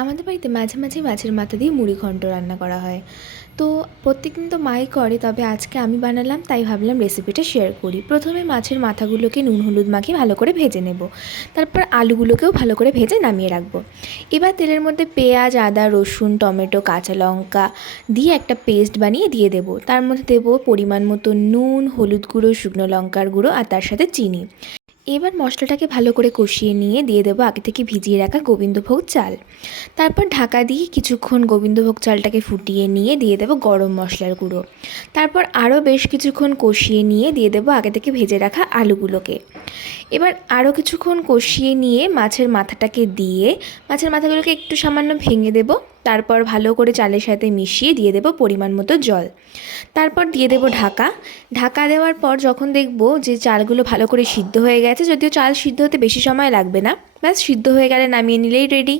আমাদের বাড়িতে মাঝে মাঝে মাছের মাথা দিয়ে মুড়ি ঘন্ট রান্না করা হয়। তো প্রত্যেকদিন তো মাই করে, তবে আজকে আমি বানালাম, তাই ভাবলাম রেসিপিটা শেয়ার করি। প্রথমে মাছের মাথাগুলোকে নুন হলুদ মাখিয়ে ভালো করে ভেজে নেব। তারপর আলুগুলোকেও ভালো করে ভেজে নামিয়ে রাখবো। এবার তেলের মধ্যে পেঁয়াজ, আদা, রসুন, টমেটো, কাঁচা লঙ্কা দিয়ে একটা পেস্ট বানিয়ে দিয়ে দেবো। তার মধ্যে দেবো পরিমাণ মতো নুন, হলুদ গুঁড়ো, শুকনো লঙ্কার গুঁড়ো আর তার সাথে চিনি। এবার মশলাটাকে ভালো করে কষিয়ে নিয়ে দিয়ে দেবো আগে থেকে ভিজিয়ে রাখা গোবিন্দভোগ চাল। তারপর ঢাকা দিয়ে কিছুক্ষণ গোবিন্দভোগ চালটাকে ফুটিয়ে নিয়ে দিয়ে দেবো গরম মশলার গুঁড়ো। তারপর আরও বেশ কিছুক্ষণ কষিয়ে নিয়ে দিয়ে দেবো আগে থেকে ভেজে রাখা আলুগুলোকে। এবার আরও কিছুক্ষণ কষিয়ে নিয়ে মাছের মাথাটাকে দিয়ে মাছের মাথাগুলোকে একটু সামান্য ভেঙে দেবো। তারপর ভালো করে চালের সাথে মিশিয়ে দিয়ে দেবো পরিমাণ মতো জল। তারপর দিয়ে দেবো ঢাকা। ঢাকা দেওয়ার পর যখন দেখব যে চালগুলো ভালো করে সিদ্ধ হয়ে গেছে, যদিও চাল সিদ্ধ হতে বেশি সময় লাগবে না, ব্যাস সিদ্ধ হয়ে গেলে নামিয়ে নিলেই রেডি।